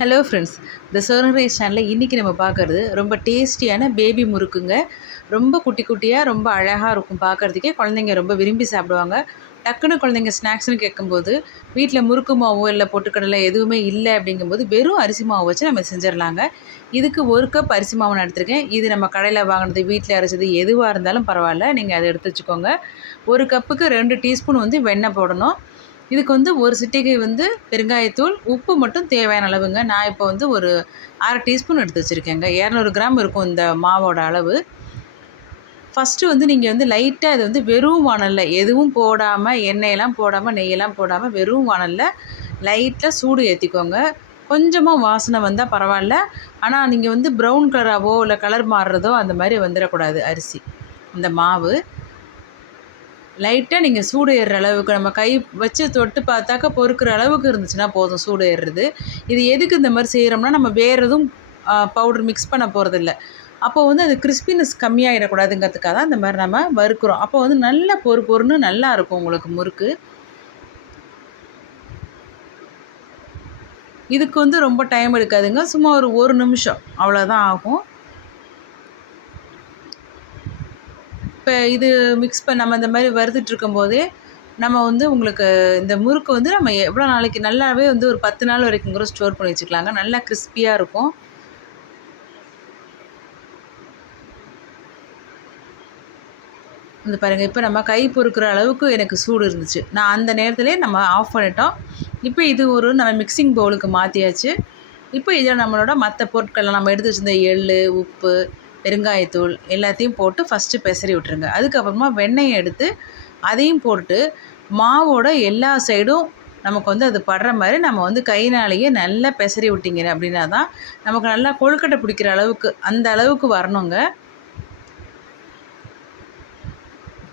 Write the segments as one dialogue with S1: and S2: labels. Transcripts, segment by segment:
S1: Hello friends இந்த Soren rice சேனலில் இன்றைக்கி நம்ம பார்க்குறது ரொம்ப டேஸ்டியான பேபி முறுக்குங்க. ரொம்ப குட்டி குட்டியாக ரொம்ப அழகாக இருக்கும் பார்க்குறதுக்கே. குழந்தைங்க ரொம்ப விரும்பி சாப்பிடுவாங்க. டக்குன்னு குழந்தைங்க ஸ்நாக்ஸ்னு கேட்கும்போது வீட்டில் முறுக்கு மாவோ இல்லை பொட்டுக்கடலை எதுவுமே இல்லை அப்படிங்கும்போது வெறும் அரிசி மாவு வச்சு நம்ம செஞ்சிடலாங்க. இதுக்கு ஒரு கப் அரிசி மாவு நான் எடுத்திருக்கேன். இது நம்ம கடையில் வாங்கினது வீட்டில் அரைச்சது எதுவாக இருந்தாலும் பரவாயில்ல. நீங்கள் அதை எடுத்து வச்சுக்கோங்க. ஒரு கப்புக்கு ரெண்டு டீஸ்பூன் வந்து வெண்ணெய் போடணும். இதுக்கு வந்து ஒரு சிட்டிகை வந்து பெருங்காயத்தூள் உப்பு மட்டும் தேவையான அளவுங்க. நான் இப்போ வந்து ஒரு அரை டீஸ்பூன் எடுத்து வச்சுருக்கேங்க. இரநூறு கிராம் இருக்கும் இந்த மாவோட அளவு. ஃபஸ்ட்டு வந்து நீங்கள் வந்து லைட்டாக இதை வந்து வெறும் வானலில் எதுவும் போடாமல் எண்ணெயெல்லாம் போடாமல் நெய்யெல்லாம் போடாமல் வெறும் வானலில் லைட்டாக சூடு ஏற்றிக்கோங்க கொஞ்சமாக வாசனை வந்தால் பரவாயில்ல. ஆனால் நீங்கள் வந்து ப்ரௌன் கலராகவோ இல்லை கலர் மாறுறதோ அந்த மாதிரி வந்துடக்கூடாது அரிசி. இந்த மாவு. லைட்டாக நீங்கள் சூடு ஏறுற அளவுக்கு நம்ம கை வச்சு தொட்டு பார்த்தாக்கா பொறுக்கிற அளவுக்கு இருந்துச்சுன்னா போதும் சூடு ஏறுறது. இது எதுக்கு இந்த மாதிரி செய்கிறோம்னா நம்ம வேறு எதுவும் பவுடர் மிக்ஸ் பண்ண போகிறதில்ல அப்போ வந்து அது கிறிஸ்பினஸ் கம்மியாகிடக்கூடாதுங்கிறதுக்காக தான் இந்த மாதிரி நம்ம வறுக்கிறோம். அப்போ வந்து நல்ல பொறு பொறுன்னு நல்லா இருக்கும் உங்களுக்கு முறுக்கு. இதுக்கு வந்து ரொம்ப டைம் எடுக்காதுங்க. சும்மா ஒரு ஒரு நிமிஷம். அவ்வளோதான் ஆகும். இப்போ இது மிக்ஸ் பண்ண நம்ம இந்த மாதிரி வறுத்துட்டு இருக்கும்போதே நம்ம வந்து உங்களுக்கு இந்த முறுக்கு வந்து நம்ம எவ்வளோ நாளைக்கு நல்லாவே வந்து ஒரு பத்து நாள் வரைக்கும் கூட ஸ்டோர் பண்ணி வச்சுக்கலாங்க. நல்லா கிறிஸ்பியாக இருக்கும். இந்த பாருங்கள் இப்போ நம்ம கை பொறுக்கிற அளவுக்கு எனக்கு சூடு இருந்துச்சு. நான் அந்த நேரத்துலேயே நம்ம ஆஃப் பண்ணிட்டோம். இப்போ இது ஒரு நம்ம மிக்சிங் பவுலுக்கு மாற்றியாச்சு இப்போ இதில் நம்மளோட மற்ற பொருட்கள்லாம் நம்ம எடுத்து வச்சுருந்த எள் உப்பு பெருங்காயத்தூள் எல்லாத்தையும் போட்டு ஃபஸ்ட்டு பெசரி விட்டுருங்க. அதுக்கப்புறமா வெண்ணெயை எடுத்து அதையும் போட்டு மாவோட எல்லா சைடும் நமக்கு வந்து அது படுற மாதிரி நம்ம வந்து கைனாலேயே நல்லா பெசரி விட்டிங்க அப்படின்னா தான் நமக்கு நல்லா கொழுக்கட்டை பிடிக்கிற அளவுக்கு அந்த அளவுக்கு வரணுங்க.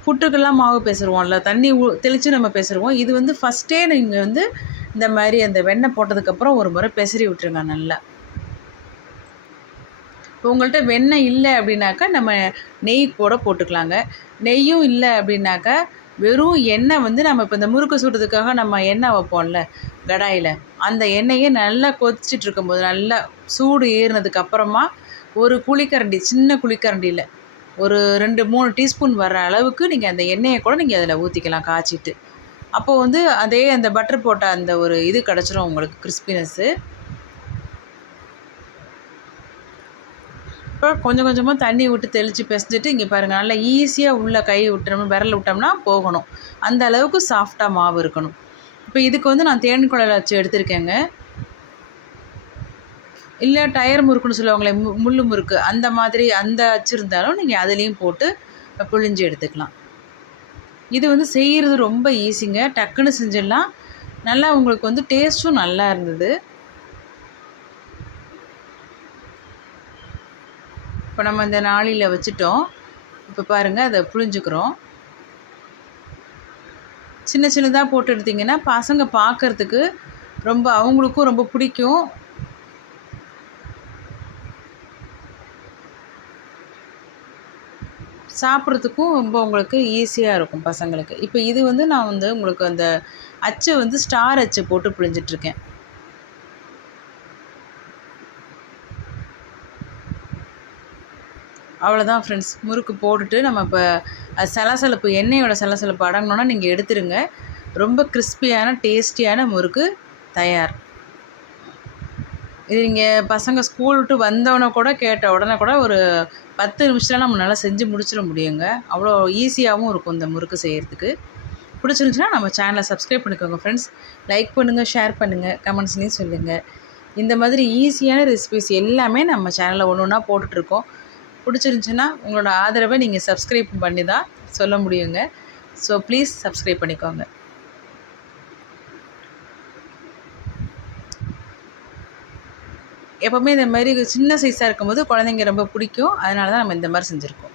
S1: புட்டுக்கெல்லாம் மாவு பேசுருவோம்ல தண்ணி தெளித்து நம்ம பேசுருவோம். இது வந்து ஃபஸ்ட்டே நீங்கள் வந்து இந்த மாதிரி அந்த வெண்ணெய் போட்டதுக்கப்புறம் ஒரு முறை பெசரி விட்டுருங்க நல்லா. உங்கள்கிட்ட வெண்ணெய் இல்லை அப்படின்னாக்கா நம்ம நெய் கூட போட்டுக்கலாங்க. நெய்யும் இல்லை அப்படின்னாக்கா வெறும் எண்ணெய் வந்து நம்ம இப்போ இந்த முறுக்கு சுடுறதுக்காக நம்ம எண்ணெய் வைப்போம்ல கடாயில். அந்த எண்ணெயை நல்லா கொதிச்சிட்டு இருக்கும்போது நல்லா சூடு ஏறினதுக்கு அப்புறமா ஒரு குழிக்கரண்டி சின்ன குழிக்கரண்டியில் ஒரு ரெண்டு மூணு டீஸ்பூன் வர அளவுக்கு நீங்கள் அந்த எண்ணெயை கூட நீங்கள் அதில் ஊற்றிக்கலாம் காய்ச்சிட்டு. அப்போது வந்து அதே அந்த பட்டர் போட்ட அந்த ஒரு இது கிடச்சிரும் உங்களுக்கு கிறிஸ்பினஸ்ஸு இப்போ கொஞ்சம் கொஞ்சமாக தண்ணி விட்டு தெளித்து பிசைஞ்சிட்டு இங்கே பாருங்கள் நல்லா ஈஸியாக உள்ளே கை விட்டுறோம் விரல் விட்டோம்னா போகணும். அந்த அளவுக்கு சாஃப்டாக மாவு இருக்கணும். இப்போ இதுக்கு வந்து நான் தேன் குழல் வச்சு எடுத்திருக்கேங்க. இல்லை டயர் முறுக்குன்னு சொல்லுவாங்களே மு முள் முறுக்கு அந்த மாதிரி அந்த அச்சு இருந்தாலும் நீங்கள் அதுலேயும் போட்டு புழிஞ்சு எடுத்துக்கலாம். இது வந்து செய்கிறது ரொம்ப ஈஸிங்க டக்குன்னு செஞ்சிடலாம். நல்லா உங்களுக்கு வந்து டேஸ்ட்டும் நல்லா இருந்தது. இப்போ நம்ம இந்த நாளியில் வச்சுட்டோம். இப்போ பாருங்கள் அதை புழிஞ்சுக்கிறோம். சின்ன சின்னதாக போட்டு எடுத்திங்கன்னா பசங்க பார்க்குறதுக்கு ரொம்ப அவங்களுக்கும் ரொம்ப பிடிக்கும். சாப்பிட்றதுக்கும் ரொம்ப உங்களுக்கு ஈஸியாக இருக்கும் பசங்களுக்கு. இப்போ இது வந்து நான் வந்து உங்களுக்கு அந்த அச்சை வந்து ஸ்டார் அச்சு போட்டு பிழிஞ்சிட்ருக்கேன். அவ்வளோதான் ஃப்ரெண்ட்ஸ் முறுக்கு போட்டுட்டு நம்ம இப்போ சலசலப்பு எண்ணெயோட சலசலப்பு அடங்கணுன்னா நீங்கள் எடுத்துருங்க. ரொம்ப கிறிஸ்பியான டேஸ்டியான முறுக்கு தயார். இது நீங்கள் பசங்க ஸ்கூல் விட்டு வந்தவொடனே கூட கேட்ட உடனே கூட ஒரு பத்து நிமிஷத்தில் நம்ம நல்லா செஞ்சு முடிச்சிட முடியுங்க. அவ்வளோ ஈஸியாகவும் இருக்கும் இந்த முறுக்கு செய்கிறதுக்கு பிடிச்சிருந்துச்சுன்னா நம்ம சேனலை சப்ஸ்கிரைப் பண்ணிக்கோங்க ஃப்ரெண்ட்ஸ் லைக் பண்ணுங்கள் ஷேர் பண்ணுங்கள் கமெண்ட்ஸ்லேயும் சொல்லுங்கள் இந்த மாதிரி ஈஸியான ரெசிபிஸ் எல்லாமே நம்ம சேனலில் ஒன்று ஒன்றா போட்டுட்ருக்கோம் பிடிச்சிருந்துச்சின்னா உங்களோட ஆதரவை நீங்கள் சப்ஸ்கிரைப் பண்ணி தான் சொல்ல முடியுங்க. ஸோ ப்ளீஸ் சப்ஸ்கிரைப் பண்ணிக்கோங்க. எப்போவுமே இந்த மாதிரி சின்ன சைஸாக இருக்கும்போது குழந்தைங்க ரொம்ப பிடிக்கும். அதனால தான் நம்ம இந்த மாதிரி செஞ்சுருக்கோம்.